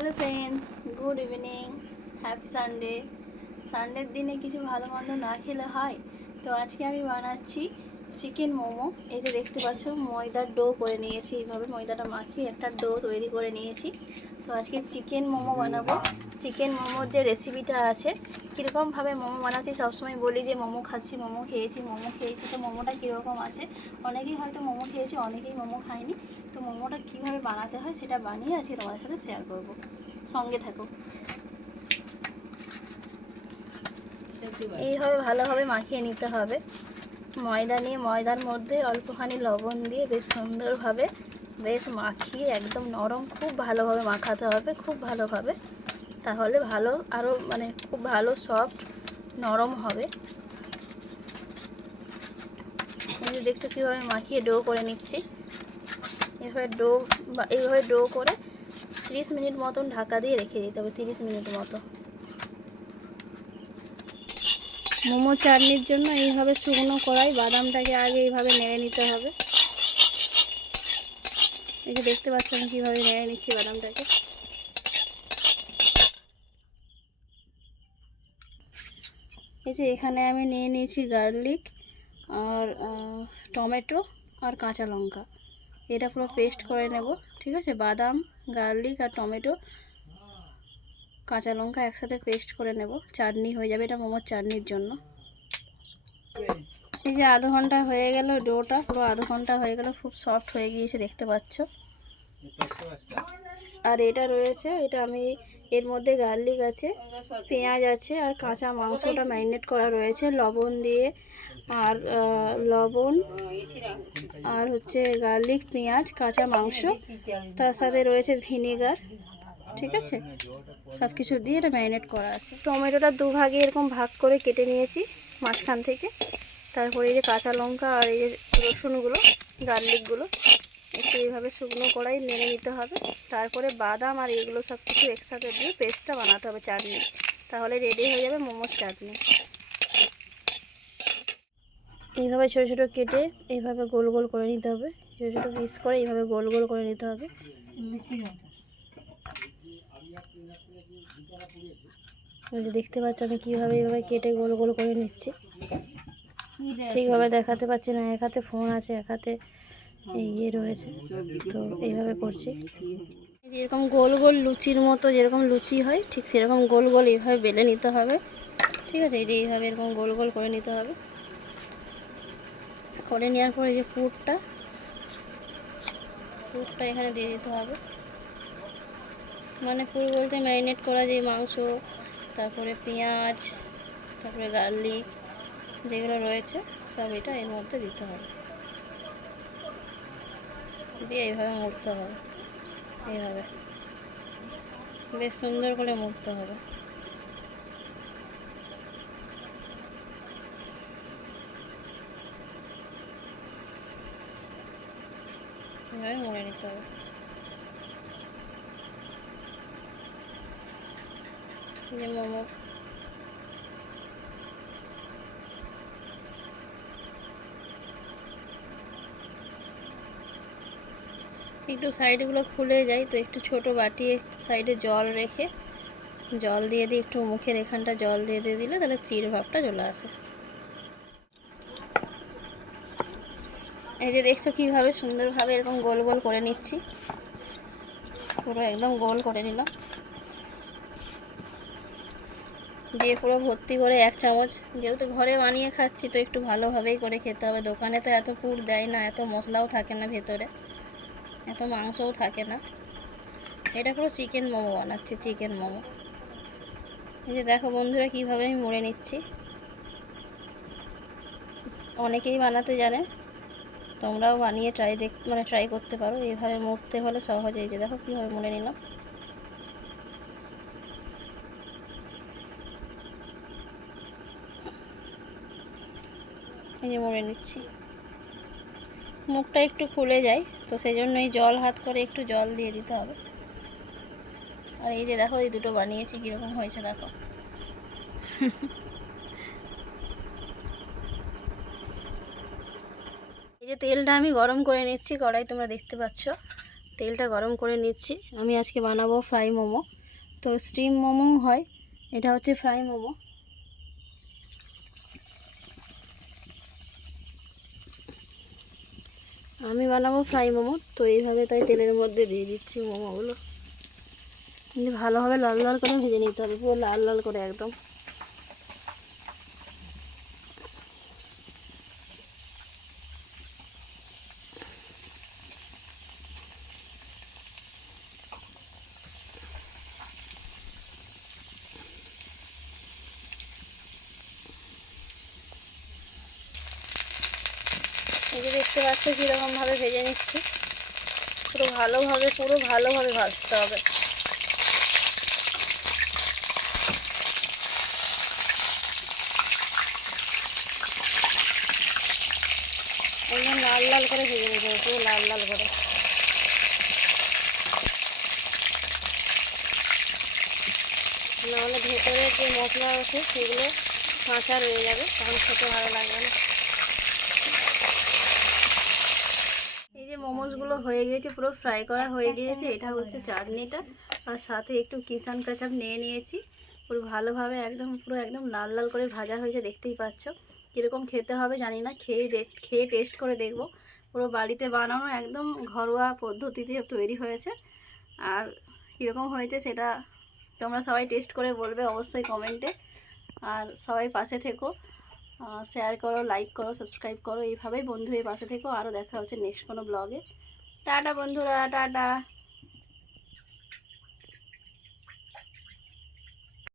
Hello friends, good evening, happy Sunday. সানডের দিনে কিছু ভালো মন্দ না খেলে হয়। তো আজকে আমি বানাচ্ছি চিকেন মোমো। এই যে দেখতে পাচ্ছ, ময়দার ডো করে নিয়েছি। এইভাবে ময়দাটা মাখিয়ে একটা ডো তৈরি করে নিয়েছি। তো আজকে চিকেন মোমো বানাবো। চিকেন মোমোর যে রেসিপিটা আছে, কীরকমভাবে মোমো বানাচ্ছি, সবসময় বলি যে মোমো খাচ্ছি, মোমো খেয়েছি। তো মোমোটা কীরকম আছে, অনেকেই হয়তো মোমো খেয়েছি, অনেকেই মোমো খায়নি। তো মোমোটা কীভাবে বানাতে হয় সেটা বানিয়ে আজকে তোমাদের সাথে শেয়ার করব। সঙ্গে থাকো। এইভাবে ভালোভাবে মাখিয়ে নিতে হবে। ময়দা নিয়ে ময়দার মধ্যে অল্পখানি লবণ দিয়ে বেশ সুন্দরভাবে বেশ মাখিয়ে একদম নরম, খুব ভালোভাবে মাখাতে হবে, খুব ভালোভাবে। তাহলে ভালো আরও খুব ভালো সফট নরম হবে। এই দেখছো কীভাবে মাখিয়ে ডো করে নিচ্ছি। এইভাবে ডো করে 30 মিনিট মতন ঢাকা দিয়ে রেখে দিতে হবে, 30 মিনিট মতো। মোমো চাটনির জন্য এইভাবে শুকনো কড়াই বাদামটাকে আগে এইভাবে নেড়ে নিতে হবে। এই যে দেখতে পাচ্ছ আমি কীভাবে নেড়ে নিচ্ছি বাদামটাকে। এই যে এখানে আমি নিয়ে নিয়েছি গার্লিক আর টমেটো আর কাঁচা লঙ্কা। এটা পুরো পেস্ট করে নেব, ঠিক আছে? বাদাম, গার্লিক আর টমেটো, কাঁচা লঙ্কা একসাথে পেস্ট করে নেব, চাটনি হয়ে যাবে। এটা মোমোর চাটনির জন্য। এই যে আধ ঘন্টা হয়ে গেল, ডোটা পুরো আধ ঘন্টা হয়ে গেল, খুব সফট হয়ে গিয়েছে দেখতে পাচ্ছ। আর এটা রয়েছে, এটা আমি এর মধ্যে গার্লিক আছে, পেঁয়াজ আছে আর কাঁচা মাংসটা ম্যারিনেট করা রয়েছে লবণ দিয়ে। আর লবণ আর হচ্ছে গার্লিক, পেঁয়াজ, কাঁচা মাংস, তার সাথে রয়েছে ভিনেগার, ঠিক আছে? সব কিছু দিয়ে এটা ম্যারিনেট করা আছে। টমেটোটা দুভাগে এরকম ভাগ করে কেটে নিয়েছি মাঝখান থেকে। তারপরে এই যে কাঁচা লঙ্কা আর এই যে রসুনগুলো, গার্লিকগুলো একটু এইভাবে শুকনো কড়াই নেড়ে নিতে হবে। তারপরে বাদাম আর এগুলো সব কিছু একসাথে দিয়ে পেস্টটা বানাতে হবে, চাটনি। তাহলে রেডি হয়ে যাবে মোমোর চাটনি। এইভাবে ছোটো ছোটো কেটে এইভাবে গোল গোল করে নিতে হবে, ছোটো ছোটো পিস করে এইভাবে গোল গোল করে নিতে হবে। দেখতে পাচ্ছ আমি কীভাবে এইভাবে কেটে গোল গোল করে নিচ্ছি। ঠিকভাবে দেখাতে পাচ্ছি না, এক হাতে ফোন আছে, এক হাতে ইয়ে রয়েছে, তো এইভাবে করছি। যেরকম গোল গোল লুচির মতো, যেরকম লুচি হয় ঠিক সেরকম গোল গোল এইভাবে বেলে নিতে হবে, ঠিক আছে? এই যে এইভাবে এরকম গোল গোল করে নিতে হবে। করে নেওয়ার পরে যে পুরটা এখানে দিয়ে দিতে হবে। পুর বলতে ম্যারিনেট করা যে মাংস, তারপরে পেঁয়াজ, তারপরে গার্লিক যেগুলো রয়েছে সব এটা এর মধ্যে দিতে হবে, দিয়ে এইভাবে মুড়তে হবে। এইভাবে বেশ সুন্দর করে মুড়তে হবে। এভাবে মুড়ে নিতে হবে। যে মোমো একটু সাইডগুলো খুলে যায়, তো একটু ছোট বাটি সাইডে জল রেখে, জল দিয়ে একটু মুখের এখানটা জল দিয়ে দিলে তাহলে চিড় ভাবটা চলে আসে। এই যে দেখছো কীভাবে সুন্দরভাবে এরকম গোল গোল করে নিচ্ছি, পুরো একদম গোল করে নিলাম, দিয়ে পুরো ভর্তি করে 1 চামচ। যেহেতু ঘরে বানিয়ে খাচ্ছি তো একটু ভালোভাবেই করে খেতে হবে। দোকানে তো এত পুর দেয় না, এত মশলাও থাকে না ভেতরে, এত মাংসও থাকে না। এটা পুরো চিকেন মোমো বানাচ্ছি, চিকেন মোমো। এই যে দেখো বন্ধুরা কীভাবে আমি মুড়ে নিচ্ছি। অনেকেই বানাতে জানে, তোমরাও বানিয়ে ট্রাই করতে পারো। এইভাবে মুড়তে হলে সহজে। এই যে দেখো কীভাবে মুড়ে নিলাম। এই যে মুড়ে নিচ্ছি। মুখটা একটু খুলে যায়, তো সেই জন্য এই জল হাত করে একটু জল দিয়ে দিতে হবে। আর এই যে দেখো এই দুটো বানিয়েছি, কীরকম হয়েছে দেখো। এই যে তেলটা আমি গরম করে নিচ্ছি কড়াই, তোমরা দেখতে পাচ্ছ। তেলটা গরম করে নিচ্ছি। আমি আজকে বানাবো ফ্রাই মোমো। তো স্টিম মোমো হয়, এটা হচ্ছে ফ্রাই মোমো। আমি বানাবো ফ্রাই মোমো, তো এইভাবে তাই তেলের মধ্যে দিয়ে দিচ্ছি মোমোগুলো। ভালোভাবে লাল লাল করে ভেজে নিতে হবে, পুরো লাল লাল করে একদম। এই যে দেখতে পাচ্ছ কীরকমভাবে ভেজে নিচ্ছি, পুরো ভালোভাবে ভাজতে হবে। একদম লাল লাল করে ভেজে নিতে হবে, পুরো লাল লাল করে। নাহলে ভেতরের যে মশলা আছে সেগুলো কাঁচা রয়ে যাবে, তখন খেতে ভালো লাগবে না। এই যে মোমোসগুলো হয়ে গিয়েছে, পুরো ফ্রাই করা হয়ে গিয়েছে। এটা হচ্ছে চাটনিটা, আর সাথে একটু কিষান কাচাপ নিয়ে নিয়েছি। পুরো ভালোভাবে পুরো একদম লাল লাল করে ভাজা হয়েছে, দেখতেই পাচ্ছ। কীরকম খেতে হবে জানি না, খেয়ে টেস্ট করে দেখব। পুরো বাড়িতে বানানো একদম ঘরোয়া পদ্ধতিতে তৈরি হয়েছে। আর কীরকম হয়েছে সেটা তোমরা সবাই টেস্ট করে বলবে অবশ্যই কমেন্টে। আর সবাই পাশে থেকো, শেয়ার করো, লাইক করো, সাবস্ক্রাইব করো। এইভাবেই বন্ধু হয়ে পাশে থেকো। আরও দেখা হচ্ছে নেক্সট কোনো ব্লগে। টাটা বন্ধুরা, টাটা।